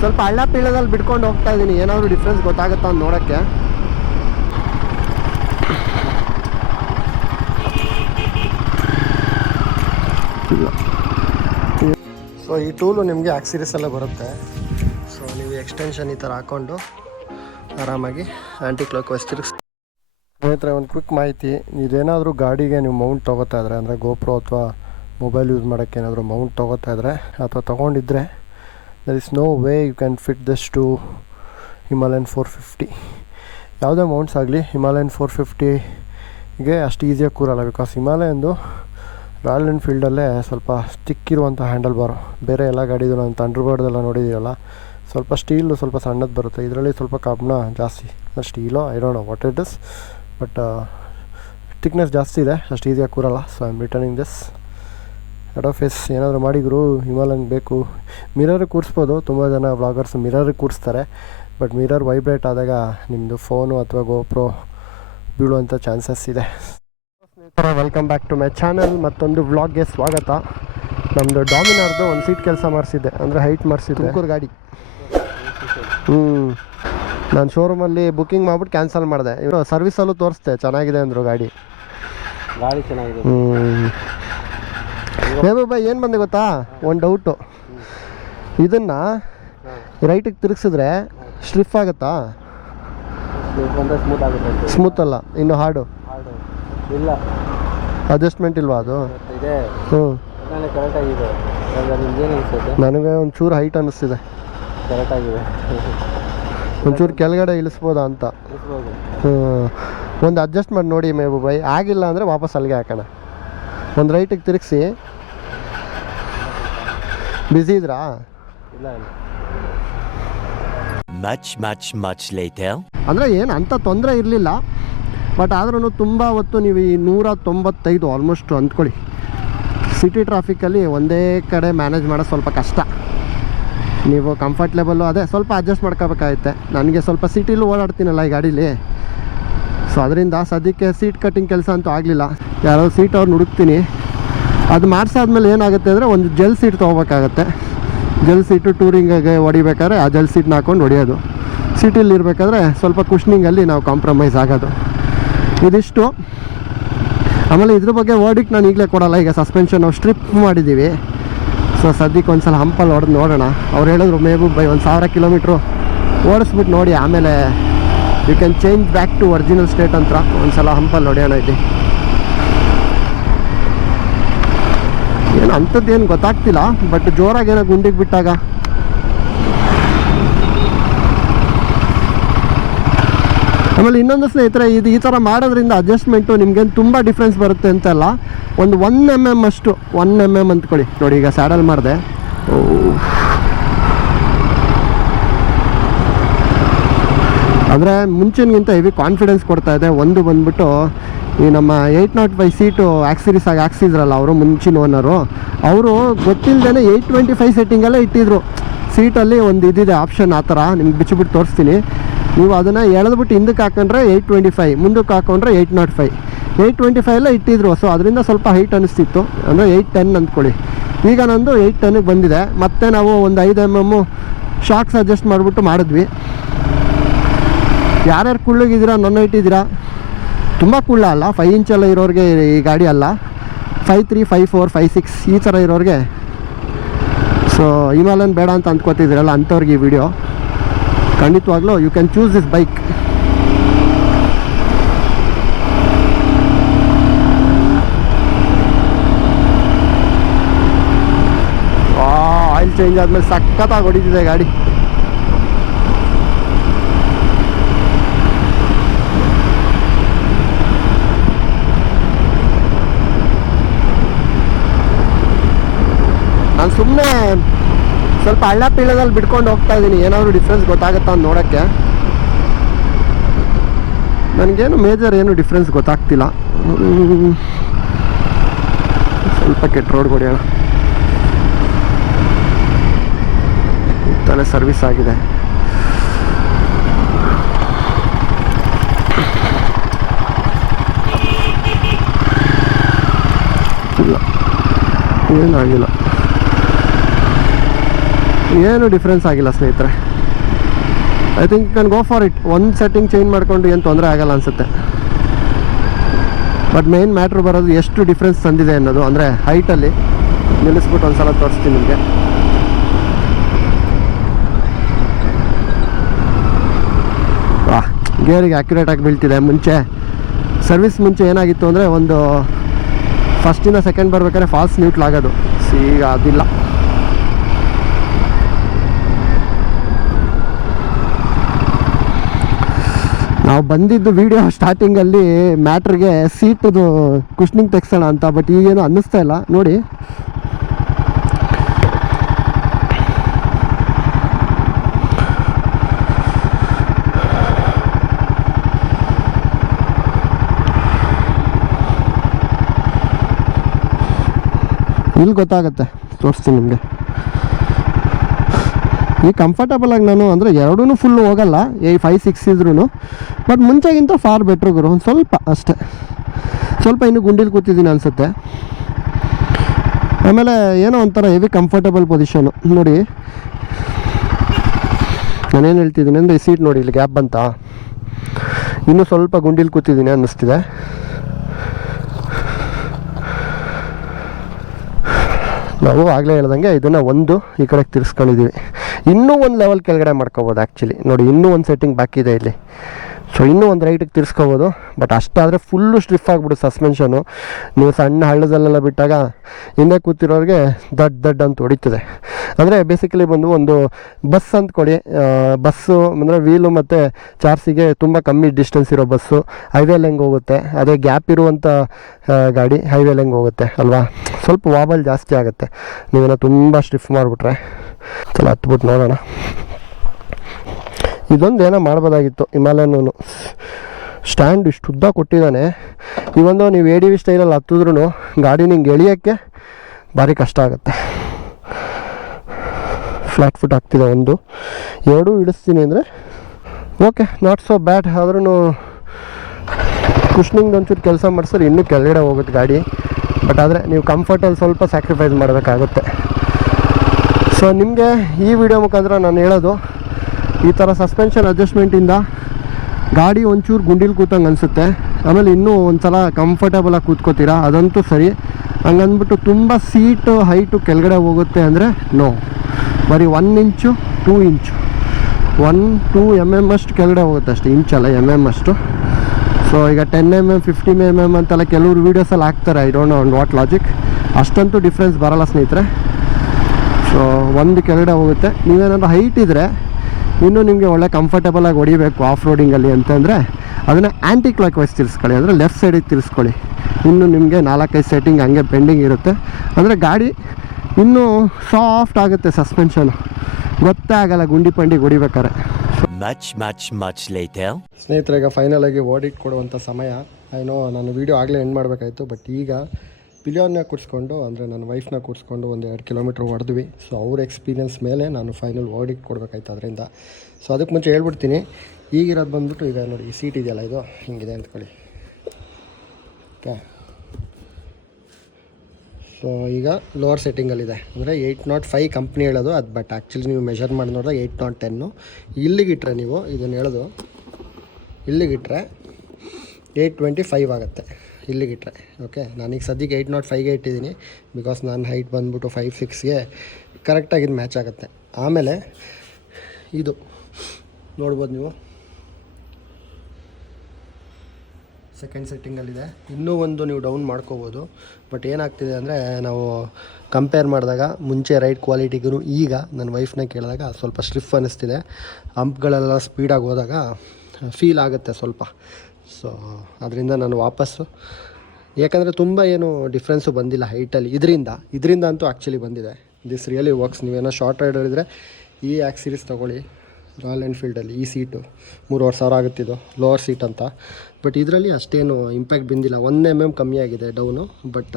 ಸ್ವಲ್ಪ ಹಳ್ಳ ಪೀಳದಲ್ಲಿ ಬಿಡ್ಕೊಂಡು ಹೋಗ್ತಾ ಇದ್ದೀನಿ. ಏನಾದರೂ ಡಿಫ್ರೆನ್ಸ್ ಗೊತ್ತಾಗುತ್ತಾ ಅಂತ ನೋಡೋಕ್ಕೆ. ಸೊ ಈ ಟೂಲು ನಿಮಗೆ ಆಕ್ಸಿರೀಸ್ ಎಲ್ಲ ಬರುತ್ತೆ. ಸೊ ನೀವು ಎಕ್ಸ್ಟೆನ್ಷನ್ ಈ ಥರ ಹಾಕ್ಕೊಂಡು ಆರಾಮಾಗಿ ಆ್ಯಂಟಿ ಕ್ಲಾಕ್ ವೈಸ್ ಸ್ನೇಹಿತರೆ, ಒಂದು ಕ್ವಿಕ್ ಮಾಹಿತಿ. ಇದೇನಾದರೂ ಗಾಡಿಗೆ ನೀವು ಮೌಂಟ್ ತೊಗೋತಾ ಇದ್ರೆ, ಅಂದರೆ ಗೋಪ್ರೋ ಅಥವಾ ಮೊಬೈಲ್ ಯೂಸ್ ಮಾಡೋಕ್ಕೆ ಏನಾದರೂ ಮೌಂಟ್ ತೊಗೋತಾ ಇದ್ರೆ, ಅಥವಾ ತೊಗೊಂಡಿದ್ರೆ there is no way you can fit this to Himalayan four fifty ಯಾವುದೇ ಮೌಂಟ್ಸ್ ಆಗಲಿ ಹಿಮಾಲಯನ್ ಫೋರ್ ಫಿಫ್ಟಿಗೆ ಅಷ್ಟು ಈಸಿಯಾಗಿ ಕೂರಲ್ಲ ಬಿಕಾಸ್ ಹಿಮಾಲಯನ್ದು ರಾಯಲ್ ಎನ್ಫೀಲ್ಡಲ್ಲೇ ಸ್ವಲ್ಪ ಸ್ಟಿಕ್ ಇರುವಂಥ ಹ್ಯಾಂಡಲ್ ಬಾರು ಬೇರೆ ಎಲ್ಲ ಗಾಡಿದು ನಾನು ತಂಡ್ರಬರ್ಡ್ದೆಲ್ಲ ನೋಡಿದ್ದೀರಲ್ಲ ಸ್ವಲ್ಪ ಸ್ಟೀಲು ಸ್ವಲ್ಪ ಸಣ್ಣದು ಬರುತ್ತೆ. ಇದರಲ್ಲಿ ಸ್ವಲ್ಪ ಕಬ್ಬಣ ಜಾಸ್ತಿ. ಸ್ಟೀಲೋ I don't know what it is but thickness ಜಾಸ್ತಿ ಇದೆ, ಅಷ್ಟು ಈಸಿಯಾಗಿ ಕೂರಲ್ಲ. So I am returning this head office ಏನಾದರೂ ಮಾಡಿದ್ರು ಹಿಮಾಲಯನ್ ಬೇಕು. ಮಿರರ್ ಕೂರಿಸ್ಬೋದು ತುಂಬ ಜನ ಬ್ಲಾಗರ್ಸ್ ಮಿರರ್ ಕೂರಿಸ್ತಾರೆ. ಬಟ್ ಮಿರರ್ ವೈಬ್ರೇಟ್ ಆದಾಗ ನಿಮ್ಮದು ಫೋನು ಅಥವಾ ಗೋಪ್ರೋ ಬೀಳುವಂಥ ಚಾನ್ಸಸ್ ಇದೆ. ಸ್ನೇಹಿತರೆ welcome back to my channel ಮತ್ತೊಂದು ವ್ಲಾಗ್ಗೆ ಸ್ವಾಗತ. ನಮ್ಮದು ಡಾಮಿನಾರ್ದು ಒಂದು ಸೀಟ್ ಕೆಲಸ ಮಾಡಿಸಿದ್ದೆ. ಅಂದರೆ ಹೈಟ್ ಮಾಡಿಸಿದ್ದೆ. ತುಮಕೂರು ಗಾಡಿ. ಹ್ಞೂ ನಾನು ಶೋರೂಮಲ್ಲಿ ಬುಕ್ಕಿಂಗ್ ಮಾಡ್ಬಿಟ್ಟು ಕ್ಯಾನ್ಸಲ್ ಮಾಡಿದೆ. ಇವರು ಸರ್ವಿಸಲ್ಲೂ ತೋರಿಸ್ದೆ. ಚೆನ್ನಾಗಿದೆ ಅಂದರು ಗಾಡಿ. ಗಾಡಿ ಚೆನ್ನಾಗಿದೆ. ಹ್ಞೂ ಮೇಬೂಬಾಯ್ ಏನು ಬಂದೆ ಗೊತ್ತಾ? ಒಂದು ಡೌಟು ಇದನ್ನು ರೈಟಿಗೆ ತಿರುಗಿಸಿದ್ರೆ ಸ್ಟ್ರಿಫ್ ಆಗುತ್ತಾ? ಸ್ಮೂತ್ ಆಗುತ್ತೆ ಸ್ಮೂತ್ ಅಲ್ಲ ಇನ್ನು ಹಾಡು. ಇಲ್ಲ. ಅಡ್ಜಸ್ಟ್ಮೆಂಟ್ ಇಲ್ವಾ ಅದು? ಹ್ಞೂ. ನನಗೆ ಒಂಚೂರು ಹೈಟ್ ಅನ್ನಿಸ್ತಿದೆ. ಒಂಚೂರು ಕೆಳಗಡೆ ಇಳಿಸ್ಬೋದಾ ಅಂತ. ಹ್ಞೂ. ಒಂದು ಅಡ್ಜಸ್ಟ್ ಮಾಡಿ ನೋಡಿ ಬೈ ಆಗಿಲ್ಲ ಅಂದರೆ ವಾಪಸ್ ಅಲ್ಲಿಗೆ ಹಾಕೋಣ. ಒಂದು ರೈಟಿಗೆ ತಿರುಗಿಸಿ. ಬ್ಯುಸಿ ಇದ್ರಾ? ಇಲ್ಲ ಇಲ್ಲ. ಮಚ್ ಮಚ್ ಮಚ್ ಲೈತೆ ಅಂದರೆ ಏನು ಅಂಥ ತೊಂದರೆ ಇರಲಿಲ್ಲ. ಬಟ್ ಆದ್ರೂ ತುಂಬ ಹೊತ್ತು ನೀವು ಈ ನೂರ ತೊಂಬತ್ತೈದು ಆಲ್ಮೋಸ್ಟ್ ಅಂದ್ಕೊಳ್ಳಿ. ಸಿಟಿ ಟ್ರಾಫಿಕ್ಕಲ್ಲಿ ಒಂದೇ ಕಡೆ ಮ್ಯಾನೇಜ್ ಮಾಡೋದು ಸ್ವಲ್ಪ ಕಷ್ಟ. ನೀವು ಕಂಫರ್ಟ್ ಲೆವೆಲ್ಲು ಅದೇ ಸ್ವಲ್ಪ ಅಡ್ಜಸ್ಟ್ ಮಾಡ್ಕೋಬೇಕಾಗುತ್ತೆ. ನನಗೆ ಸ್ವಲ್ಪ ಸಿಟಿಲೂ ಓಡಾಡ್ತೀನಲ್ಲ ಈ ಗಾಡೀಲಿ. ಸೊ ಅದರಿಂದ ಸದ್ಯಕ್ಕೆ ಸೀಟ್ ಕಟ್ಟಿಂಗ್ ಕೆಲಸ ಅಂತೂ ಆಗಲಿಲ್ಲ. ಯಾರೋ ಸೀಟ್ ಅವ್ರು ಹುಡುಕ್ತೀನಿ. ಅದು ಮಾಡಿಸಾದ್ಮೇಲೆ ಏನಾಗುತ್ತೆ ಅಂದರೆ ಒಂದು ಜೆಲ್ ಸೀಟ್ ತೊಗೋಬೇಕಾಗತ್ತೆ. ಜೆಲ್ ಸೀಟು ಟೂರಿಂಗಿಗೆ ಹೊಡಿಬೇಕಾದ್ರೆ ಆ ಜೆಲ್ ಸೀಟ್ನ ಹಾಕೊಂಡು ಹೊಡಿಯೋದು. ಸಿಟಿಲಿ ಇರಬೇಕಾದ್ರೆ ಸ್ವಲ್ಪ ಕುಷ್ನಿಂಗಲ್ಲಿ ನಾವು ಕಾಂಪ್ರಮೈಸ್ ಆಗೋದು. ಇದಿಷ್ಟು. ಆಮೇಲೆ ಇದ್ರ ಬಗ್ಗೆ ವರ್ಡಿಕ್ ನಾನು ಈಗಲೇ ಕೊಡಲ್ಲ. ಈಗ ಸಸ್ಪೆನ್ಷನ್ ನಾವು ಸ್ಟ್ರಿಪ್ ಮಾಡಿದ್ದೀವಿ ಸೊ ಸದ್ಯಕ್ಕೆ ಒಂದು ಸಲ ಹಂಪಲ್ಲಿ ಹೊಡೆದು ನೋಡೋಣ. ಅವ್ರು ಹೇಳಿದ್ರು, ಮೇಬು ಬೈ ಒಂದು ಸಾವಿರ ಕಿಲೋಮೀಟ್ರು ಓಡಿಸ್ಬಿಟ್ಟು ನೋಡಿ, ಆಮೇಲೆ you can change back to original state ಅಂತ ಒಂದು ಸಲ ಹಂಪಲ್ಲಿ ಹೊಡೆಯೋಣ ಇಲ್ಲಿ. ಏನು ಅಂಥದ್ದೇನು ಗೊತ್ತಾಗ್ತಿಲ್ಲ ಬಟ್ ಜೋರಾಗಿ ಏನೋ ಗುಂಡಿಗೆ ಬಿಟ್ಟಾಗ. ಆಮೇಲೆ ಇನ್ನೊಂದು ಸ್ನೇಹಿತರೆ, ಇದು ಈ ಥರ ಮಾಡೋದ್ರಿಂದ ಅಡ್ಜಸ್ಟ್ಮೆಂಟು ನಿಮ್ಗೇನು ತುಂಬ ಡಿಫ್ರೆನ್ಸ್ ಬರುತ್ತೆ ಅಂತೆಲ್ಲ, ಒಂದು ಒನ್ ಎಂ ಎಂ ಅಷ್ಟು ಒನ್ ಎಂ ಎಂ ಅಂದ್ಕೊಳ್ಳಿ ನೋಡಿ ಈಗ ಸ್ಯಾಡಲ್ ಮಾಡಿದೆ. ಅಂದರೆ ಮುಂಚಿನಗಿಂತ ಹೆವಿ ಕಾನ್ಫಿಡೆನ್ಸ್ ಕೊಡ್ತಾ ಇದೆ. ಒಂದು ಬಂದ್ಬಿಟ್ಟು ಈ ನಮ್ಮ eight naught five seat accessories ಆಗಿ ಹಾಕ್ಸಿದ್ರಲ್ಲ ಅವರು ಮುಂಚಿನ ಓನರು ಅವರು ಗೊತ್ತಿಲ್ಲದೇ ಏಯ್ಟ್ ಟ್ವೆಂಟಿ ಫೈವ್ ಸೆಟ್ಟಿಂಗಲ್ಲೇ ಇಟ್ಟಿದ್ರು. ಸೀಟಲ್ಲಿ ಒಂದು ಇದಿದೆ ಆಪ್ಷನ್ ಆ ಥರ. ನಿಮ್ಗೆ ಬಿಚ್ಚಿಬಿಟ್ಟು ತೋರಿಸ್ತೀನಿ. ನೀವು ಅದನ್ನು ಎಳೆದ್ಬಿಟ್ಟು ಹಿಂದಕ್ಕೆ ಹಾಕೊಂಡ್ರೆ ಏಯ್ಟ್ ಟ್ವೆಂಟಿ ಫೈವ್ ಮುಂದಕ್ಕೆ ಹಾಕೊಂಡ್ರೆ eight naught five eight twenty five ಎಲ್ಲ ಇಟ್ಟಿದ್ರು. ಸೊ ಅದರಿಂದ ಸ್ವಲ್ಪ ಹೈಟ್ ಅನಿಸ್ತಿತ್ತು ಅಂದರೆ ಏಯ್ಟ್ ಟೆನ್ ಅಂದ್ಕೊಳ್ಳಿ. ಈಗ ನಂದು ಏಯ್ಟ್ ಟೆನ್ನಿಗೆ ಬಂದಿದೆ. ಮತ್ತೆ ನಾವು ಒಂದು ಐದು ಎಂ ಎಮ್ಮು ಶಾಕ್ಸ್ ಅಡ್ಜಸ್ಟ್ ಮಾಡಿಬಿಟ್ಟು ಮಾಡಿದ್ವಿ. ಯಾರ್ಯಾರು ಕುಳ್ಳಗಿದ್ದೀರಾ, ನನ್ನ ಇಟ್ಟಿದ್ದೀರಾ? ತುಂಬ ಕುಳ್ಳ ಅಲ್ಲ ಫೈವ್ ಇಂಚೆಲ್ಲ ಇರೋರಿಗೆ ಈ ಗಾಡಿ ಅಲ್ಲ. Five three five four five six ಈ ಥರ ಇರೋರಿಗೆ. ಸೊ ಹಿಮಾಲಯನ್ ಬೇಡ ಅಂತ ಅಂದ್ಕೋತಿದ್ದೀರಲ್ಲ ಅಂಥವ್ರಿಗೆ ಈ ವಿಡಿಯೋ ಖಂಡಿತವಾಗ್ಲೂ you can choose this bike oil change ಆದಮೇಲೆ ಸಖತ್ತಾಗಿ ಹೊಡಿತಿದೆ ಗಾಡಿ. ಸುಮ್ಮನೆ ಸ್ವಲ್ಪ ಹಳ್ಳ ಪೀಳದಲ್ಲಿ ಬಿಡ್ಕೊಂಡು ಹೋಗ್ತಾ ಇದ್ದೀನಿ ಏನಾದರೂ ಡಿಫ್ರೆನ್ಸ್ ಗೊತ್ತಾಗುತ್ತಾ ಅಂತ ನೋಡೋಕ್ಕೆ. ನನಗೇನು ಮೇಜರ್ ಏನು ಡಿಫ್ರೆನ್ಸ್ ಗೊತ್ತಾಗ್ತಿಲ್ಲ. ಸ್ವಲ್ಪ ಕೆಟ್ಟ ರೋಡ್ ಹೊಡೆಯೋಣ. ತಾನೇ ಸರ್ವಿಸ್ ಆಗಿದೆ. ಇಲ್ಲ. ಏನಾಗಿಲ್ಲ. ಏನು ಡಿಫ್ರೆನ್ಸ್ ಆಗಿಲ್ಲ ಸ್ನೇಹಿತರೆ. I think can go for it ಒಂದು ಸೆಟ್ಟಿಂಗ್ ಚೇಂಜ್ ಮಾಡ್ಕೊಂಡು ಏನು ತೊಂದರೆ ಆಗಲ್ಲ ಅನಿಸುತ್ತೆ. ಬಟ್ ಮೇನ್ ಮ್ಯಾಟ್ರ್ ಬರೋದು ಎಷ್ಟು ಡಿಫ್ರೆನ್ಸ್ ತಂದಿದೆ ಅನ್ನೋದು. ಅಂದರೆ ಹೈಟಲ್ಲಿ ನಿಲ್ಲಿಸ್ಬಿಟ್ಟು ಒಂದು ಸಲ ತೋರಿಸ್ತೀನಿ ನಿಮಗೆ. ವಾ ಗೇರಿಗೆ ಆ್ಯಕ್ಯುರೇಟಾಗಿ ಬೀಳ್ತಿದೆ. ಮುಂಚೆ ಸರ್ವಿಸ್ ಮುಂಚೆ ಏನಾಗಿತ್ತು ಅಂದರೆ ಒಂದು ಫಸ್ಟಿಂದ ಸೆಕೆಂಡ್ ಬರ್ಬೇಕಾದ್ರೆ ಫಾಲ್ಸ್ ನ್ಯೂಟ್ಲ್ ಆಗೋದು. ಈಗ ಅದಿಲ್ಲ. ನಾವು ಬಂದಿದ್ದು ವಿಡಿಯೋ ಸ್ಟಾರ್ಟಿಂಗಲ್ಲಿ ಮ್ಯಾಟ್ರಿಗೆ ಸೀಟದು ಕುಷ್ನಿಂಗ್ ತೆಗ್ಸೋಣ ಅಂತ ಬಟ್ ಈಗೇನು ಅನ್ನಿಸ್ತಾ ಇಲ್ಲ. ನೋಡಿ. ಇಲ್ಲಿ ಗೊತ್ತಾಗುತ್ತೆ. ತೋರಿಸ್ತೀನಿ ನಿಮಗೆ. ಈ ಕಂಫರ್ಟಬಲ್ ಆಗಿ ನಾನು ಅಂದರೆ ಎರಡೂ ಫುಲ್ಲು ಹೋಗಲ್ಲ. ಏ ಫೈವ್ ಸಿಕ್ಸ್ ಇದ್ರೂ ಬಟ್ ಮುಂಚೆಗಿಂತ ಫಾರ್ ಬೆಟ್ರ್ ಗುರು, ಒಂದು ಸ್ವಲ್ಪ ಅಷ್ಟೇ. ಸ್ವಲ್ಪ ಇನ್ನು ಗುಂಡಿಲಿ ಕೂತಿದ್ದೀನಿ ಅನಿಸುತ್ತೆ. ಆಮೇಲೆ ಏನೋ ಒಂಥರ ಹೆವಿ ಕಂಫರ್ಟಬಲ್ ಪೊಸಿಷನು ನೋಡಿ. ನಾನೇನು ಹೇಳ್ತಿದ್ದೀನಿ ಅಂದರೆ ಈ ಸೀಟ್ ನೋಡಿ, ಇಲ್ಲಿ ಗ್ಯಾಪ್ ಬಂತಾ? ಇನ್ನೂ ಸ್ವಲ್ಪ ಗುಂಡಿಲಿ ಕೂತಿದ್ದೀನಿ ಅನ್ನಿಸ್ತಿದೆ. ನಾವು ಆಗಲೇ ಹೇಳ್ದಂಗೆ ಇದನ್ನು ಒಂದು ಈ ಕಡೆಗೆ ತಿರ್ಸ್ಕೊಂಡಿದ್ದೀವಿ ಇನ್ನೂ ಒಂದು ಲೆವೆಲ್ ಕೆಳಗಡೆ ಮಾಡ್ಕೋಬೋದು ಆ್ಯಕ್ಚುಲಿ ನೋಡಿ, ಇನ್ನೂ ಒಂದು ಸೆಟ್ಟಿಂಗ್ ಬಾಕಿ ಇದೆ ಇಲ್ಲಿ. ಸೊ ಇನ್ನೂ ಒಂದು ರೈಟಿಗೆ ತಿರ್ಸ್ಕೋಬೋದು. ಬಟ್ ಅಷ್ಟಾದರೆ ಫುಲ್ಲು ಸ್ಟ್ರಿಫ್ ಆಗಿಬಿಡು ಸಸ್ಪೆನ್ಷನು ನೀವು ಸಣ್ಣ ಹಳ್ಳದಲ್ಲೆಲ್ಲ ಬಿಟ್ಟಾಗ ಹಿಂದೆ ಕೂತಿರೋರಿಗೆ ದಡ್ ದಡ್ ಅಂತ ಹೊಡಿತದೆ. ಅಂದರೆ ಬೇಸಿಕಲಿ ಬಂದು ಒಂದು ಬಸ್ ಅಂತ ಕೊಡಿ. ಬಸ್ಸು ಅಂದರೆ ವೀಲು ಮತ್ತು ಚಾರ್ಸಿಗೆ ತುಂಬ ಕಮ್ಮಿ ಡಿಸ್ಟೆನ್ಸ್ ಇರೋ ಬಸ್ಸು ಹೈವೇಲಿ ಹೆಂಗೆ ಹೋಗುತ್ತೆ. ಅದೇ ಗ್ಯಾಪ್ ಇರುವಂಥ ಗಾಡಿ ಹೈವೇಲಿ ಹೆಂಗೆ ಹೋಗುತ್ತೆ ಅಲ್ವಾ? ಸ್ವಲ್ಪ ವಾಬಲ್ ಜಾಸ್ತಿ ಆಗುತ್ತೆ. ನೀವೇನೋ ತುಂಬ ಸ್ಟ್ರಿಫ್ ಮಾಡಿಬಿಟ್ರೆ. ಚಲೋ ಹತ್ಬಿಟ್ಟು ನೋಡೋಣ. ಇದೊಂದು ಏನೋ ಮಾಡ್ಬೋದಾಗಿತ್ತು, ಹಿಮಾಲಯನೂ ಸ್ಟ್ಯಾಂಡ್ ಇಷ್ಟು ಉದ್ದ ಕೊಟ್ಟಿದ್ದಾನೆ ಇವೊಂದು ನೀವು ಎ ಡಿ ವಿ ಸ್ಟೈಲಲ್ಲಿ ಹತ್ತಿದ್ರೂ ಗಾಡಿ ನಿಂಗೆ ಎಳಿಯೋಕ್ಕೆ ಭಾರಿ ಕಷ್ಟ ಆಗುತ್ತೆ. ಫ್ಲಾಟ್ ಫುಟ್ ಆಗ್ತಿದೆ ಒಂದು. ಎರಡೂ ಇಳಿಸ್ತೀನಿ ಅಂದರೆ ಓಕೆ ನಾಟ್ ಸೊ ಬ್ಯಾಡ್ ಆದ್ರೂ ಕುಷ್ನಿಂಗ್ ಒಂಚೂರು ಕೆಲಸ ಮಾಡಿಸಿದ್ರೆ ಇನ್ನೂ ಕೆಳಗಡೆ ಹೋಗುತ್ತೆ ಗಾಡಿ. ಬಟ್ ಆದರೆ ನೀವು ಕಂಫರ್ಟಲ್ಲಿ ಸ್ವಲ್ಪ ಸ್ಯಾಕ್ರಿಫೈಸ್ ಮಾಡಬೇಕಾಗುತ್ತೆ. ಸೊ ನಿಮಗೆ ಈ ವಿಡಿಯೋ ಮುಖಾಂತರ ನಾನು ಹೇಳೋದು ಈ ಥರ ಸಸ್ಪೆನ್ಷನ್ ಅಡ್ಜಸ್ಟ್ಮೆಂಟಿಂದ ಗಾಡಿ ಒಂಚೂರು ಗುಂಡಿಲ್ ಕೂತಂಗೆ ಅನಿಸುತ್ತೆ. ಆಮೇಲೆ ಇನ್ನೂ ಒಂದು ಸಲ ಕಂಫರ್ಟಬಲಾಗಿ ಕೂತ್ಕೋತೀರಾ? ಅದಂತೂ ಸರಿ. ಹಂಗಂದ್ಬಿಟ್ಟು ತುಂಬ ಸೀಟು ಹೈಟು ಕೆಳಗಡೆ ಹೋಗುತ್ತೆ ಅಂದರೆ ನೋ ಬರೀ one inch two inch one two M M ಅಷ್ಟು ಕೆಳಗಡೆ ಹೋಗುತ್ತೆ ಅಷ್ಟೇ ಇಂಚಲ್ಲ ಎಂ ಎಂ ಅಷ್ಟು. ಸೊ ಈಗ ten M M fifteen M M ಅಂತೆಲ್ಲ ಕೆಲವರು ವೀಡಿಯೋಸಲ್ಲಿ ಹಾಕ್ತಾರೆ I don't know what logic ಅಷ್ಟಂತೂ difference ಬರಲ್ಲ ಸ್ನೇಹಿತರೆ. ಸೊ ಒಂದು ಕೆಳಗಡೆ ಹೋಗುತ್ತೆ. ನೀವೇನಾದ್ರೂ ಹೈಟ್ ಇದ್ದರೆ ಇನ್ನೂ ನಿಮಗೆ ಒಳ್ಳೆ ಕಂಫರ್ಟಬಲಾಗಿ ಹೊಡಿಬೇಕು ಆಫ್ ರೋಡಿಂಗಲ್ಲಿ ಅಂತಂದರೆ ಅದನ್ನು ಆ್ಯಂಟಿ ಕ್ಲಾಕ್ ವೈಸ್ ತಿರ್ಸ್ಕೊಳ್ಳಿ ಅಂದರೆ ಲೆಫ್ಟ್ ಸೈಡಿಗೆ ತಿರ್ಸ್ಕೊಳ್ಳಿ. ಇನ್ನು ನಿಮಗೆ ನಾಲ್ಕೈದು ಸೆಟ್ಟಿಂಗ್ ಹಂಗೆ ಪೆಂಡಿಂಗ್ ಇರುತ್ತೆ. ಅಂದರೆ ಗಾಡಿ ಇನ್ನೂ ಸಾಫ್ಟ್ ಆಗುತ್ತೆ ಸಸ್ಪೆನ್ಷನ್ ಗೊತ್ತೇ ಆಗಲ್ಲ ಗುಂಡಿ ಪಂಡಿ ಹೊಡಿಬೇಕಾರೆ ಮಚ್ ಮಚ್ ಮಚ್ later. ಸ್ನೇಹಿತರೆ ಈಗ ಫೈನಲ್ ಆಗಿ ಓಡಿಟ್ ಕೊಡುವಂಥ ಸಮಯ. ಏನೋ ನಾನು ವೀಡಿಯೋ ಆಗಲೇ ಎಂಡ್ ಮಾಡಬೇಕಾಯಿತು ಬಟ್ ಈಗ ಪಿಲಿಯೋನ್ನ ಕೂಡಿಸ್ಕೊಂಡು, ಅಂದರೆ ನನ್ನ ವೈಫ್ನ ಕೂಡಿಸ್ಕೊಂಡು ಒಂದು ಎರಡು ಕಿಲೋಮೀಟ್ರ್ ಹೊಡೆದ್ವಿ. ಸೊ ಅವ್ರ ಎಕ್ಸ್ಪೀರಿಯನ್ಸ್ ಮೇಲೆ ನಾನು ಫೈನಲ್ ಓಡಿಟ್ ಕೊಡಬೇಕಾಯ್ತು ಅದರಿಂದ. ಸೊ ಅದಕ್ಕೆ ಮುಂಚೆ ಹೇಳ್ಬಿಡ್ತೀನಿ, ಈಗಿರೋದು ಬಂದ್ಬಿಟ್ಟು ಈಗ ನೋಡಿ, ಈ ಸೀಟ್ ಇದೆಯಲ್ಲ ಇದು? ಹಿಂಗಿದೆ ಅಂದ್ಕೊಳ್ಳಿ. ಓಕೆ ಸೊ ಈಗ ಲೋವರ್ ಸೆಟ್ಟಿಂಗಲ್ಲಿದೆ ಅಂದರೆ ಏಯ್ಟ್ ನಾಟ್ ಫೈವ್ ಕಂಪ್ನಿ ಹೇಳೋದು, ಅದು ಬಟ್ ಆ್ಯಕ್ಚುಲಿ ನೀವು ಮೆಷರ್ ಮಾಡಿ ನೋಡಿದಾಗ ಏಯ್ಟ್ ನಾಟ್ ಟೆನ್ನು ಇಲ್ಲಿಗಿಟ್ರೆ ನೀವು ಇದನ್ನು ಹೇಳೋದು ಇಲ್ಲಿಗಿಟ್ರೆ ಏಯ್ಟ್ ಟ್ವೆಂಟಿ ಫೈವ್ ಆಗುತ್ತೆ. ಇಲ್ಲಿಗಿಟ್ರೆ ಓಕೆ ನಾನೀಗ ಸದ್ಯಕ್ಕೆ ಏಯ್ಟ್ ನಾಟ್ ಫೈವ್ಗೆ ಇಟ್ಟಿದ್ದೀನಿ ಬಿಕಾಸ್ ನನ್ನ ಹೈಟ್ ಬಂದ್ಬಿಟ್ಟು ಫೈವ್ ಸಿಕ್ಸ್ಗೆ ಕರೆಕ್ಟಾಗಿ ಇದು ಮ್ಯಾಚ್ ಆಗುತ್ತೆ. ಆಮೇಲೆ ಇದು, ನೋಡ್ಬೋದು ನೀವು. ಸೆಕೆಂಡ್ ಸೆಟ್ಟಿಂಗಲ್ಲಿದೆ ಇನ್ನೂ ಒಂದು ನೀವು ಡೌನ್ ಮಾಡ್ಕೋಬೋದು. ಬಟ್ ಏನಾಗ್ತಿದೆ ಅಂದರೆ, ನಾವು ಕಂಪೇರ್ ಮಾಡಿದಾಗ ಮುಂಚೆ ರೈಟ್ ಕ್ವಾಲಿಟಿಗೂ ಈಗ ನನ್ನ ವೈಫ್ನ ಕೇಳಿದಾಗ ಸ್ವಲ್ಪ ಸ್ಟ್ರಿಫ್ ಅನ್ನಿಸ್ತಿದೆ. ಹಂಪ್ಗಳೆಲ್ಲ ಸ್ಪೀಡಾಗಿ ಹೋದಾಗ ಫೀಲ್ ಆಗುತ್ತೆ ಸ್ವಲ್ಪ. ಸೊ ಅದರಿಂದ ನಾನು ವಾಪಸ್ಸು. ಯಾಕಂದರೆ ತುಂಬ ಏನು ಡಿಫ್ರೆನ್ಸು ಬಂದಿಲ್ಲ ಹೈಟಲ್ಲಿ ಇದರಿಂದ ಇದರಿಂದ ಅಂತೂ ಆ್ಯಕ್ಚುಲಿ ಬಂದಿದೆ. ದಿಸ್ ರಿಯಲಿ ವರ್ಕ್ಸ್ ನೀವೇನೋ ಶಾರ್ಟ್ ರೈಡರ್ ಇದ್ದರೆ ಈ ಆ್ಯಕ್ ಸೀರೀಸ್ ತೊಗೊಳ್ಳಿ. ರಾಯಲ್ ಎನ್ಫೀಲ್ಡಲ್ಲಿ ಈ ಸೀಟು ಮೂರುವರೆ ಸಾವಿರ ಆಗುತ್ತಿದ್ದು ಲೋವರ್ ಸೀಟ್ ಅಂತ. ಬಟ್ ಇದರಲ್ಲಿ ಅಷ್ಟೇನು ಇಂಪ್ಯಾಕ್ಟ್ ಬಂದಿಲ್ಲ. ಒನ್ ಎಂ ಎಂ ಕಮ್ಮಿ ಆಗಿದೆ ಡೌನು ಬಟ್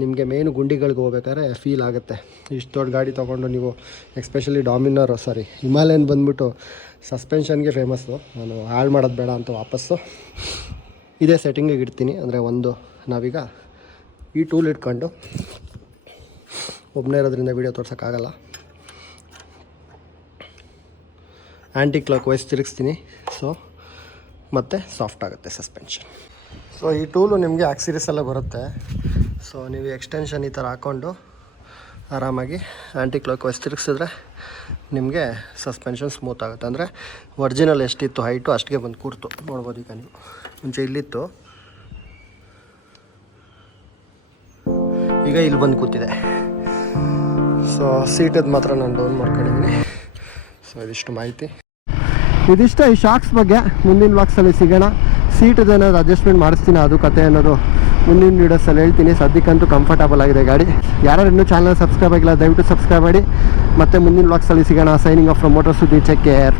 ನಿಮಗೆ ಮೇನ್ ಗುಂಡಿಗಳಿಗೆ ಹೋಗ್ಬೇಕಾದ್ರೆ ಫೀಲ್ ಆಗುತ್ತೆ. ಇಷ್ಟು ದೊಡ್ಡ ಗಾಡಿ ತೊಗೊಂಡು ನೀವು ಎಕ್ಸ್ಪೆಷಲಿ ಡಾಮಿನರ್ ಸಾರಿ ಹಿಮಾಲಯನ್ ಬಂದ್ಬಿಟ್ಟು ಸಸ್ಪೆನ್ಷನ್ಗೆ ಫೇಮಸ್ಸು ನಾನು ಹಾಳು ಮಾಡೋದು ಬೇಡ ಅಂತ ವಾಪಸ್ಸು. ಇದೇ ಸೆಟ್ಟಿಂಗಿಗೆ ಇಡ್ತೀನಿ. ಅಂದರೆ ಒಂದು, ನಾವೀಗ ಈ ಟೂಲ್ ಇಟ್ಕೊಂಡು ಒಬ್ಬನೇ ಇರೋದ್ರಿಂದ ವೀಡಿಯೋ ತೋರ್ಸೋಕ್ಕಾಗಲ್ಲ. ಆ್ಯಂಟಿ ಕ್ಲಾಕ್ ವೈಸ್ ತಿರುಗಿಸ್ತೀನಿ. ಸೊ ಮತ್ತು ಸಾಫ್ಟ್ ಆಗುತ್ತೆ ಸಸ್ಪೆನ್ಷನ್ ಸೊ ಈ ಟೂಲು ನಿಮಗೆ ಆಕ್ಸಿರೀಸಲ್ಲೇ ಬರುತ್ತೆ. ಸೊ ನೀವು ಎಕ್ಸ್ಟೆನ್ಷನ್ ಈ ಥರ ಹಾಕ್ಕೊಂಡು ಆರಾಮಾಗಿ ಆ್ಯಂಟಿ ಕ್ಲಾಕ್ ವೈಸ್ ತಿರುಗಿಸಿದ್ರೆ ನಿಮಗೆ ಸಸ್ಪೆನ್ಷನ್ ಸ್ಮೂತ್ ಆಗುತ್ತೆ. ಅಂದರೆ ಒರಿಜಿನಲ್ ಎಷ್ಟಿತ್ತು ಹೈಟು ಅಷ್ಟಿಗೆ ಬಂದು ಕೂರ್ತು. ನೋಡ್ಬೋದು ಈಗ ನೀವು. ಮುಂಚೆ ಇಲ್ಲಿತ್ತು. ಈಗ ಇಲ್ಲಿ ಬಂದು ಕೂತಿದೆ. ಸೊ ಸೀಟದ್ದು ಮಾತ್ರ ನಾನು ಡೌನ್ ಮಾಡ್ಕೊಂಡಿದ್ದೀನಿ ಸೊ ಇದಿಷ್ಟು ಮಾಹಿತಿ. ಇದಿಷ್ಟ ಈ ಶಾಕ್ಸ್ ಬಗ್ಗೆ ಮುಂದಿನ ವಾಕ್ಸಲ್ಲಿ ಸಿಗೋಣ. ಸೀಟದ್ದು ಏನಾದ್ರು ಅಡ್ಜಸ್ಟ್ಮೆಂಟ್ ಮಾಡಿಸ್ತೀನಿ ಅದು ಕತೆ ಅನ್ನೋದು? ಮುಂದಿನ ವೀಡಿಯೋಸಲ್ಲಿ ಹೇಳ್ತೀನಿ. ಸದ್ಯಕ್ಕಂತೂ ಕಂಫರ್ಟಬಲ್ ಆಗಿದೆ ಗಾಡಿ. ಯಾರು ಇನ್ನೂ ಚಾನಲ್ ಸಬ್ಸ್ಕ್ರೈಬ್ ಆಗಿಲ್ಲ, ದಯವಿಟ್ಟು ಸಬ್ಸ್ಕ್ರೈಬ್ ಮಾಡಿ. ಮತ್ತೆ ಮುಂದಿನ ವ್ಲಾಗ್ಸಲ್ಲಿ ಸಿಗೋಣ. ಸೈನಿಂಗ್ ಆಫ್ ಮೋಟರ್ ಸುದ್ದಿ ಚೆಕ್ ಕೇರ್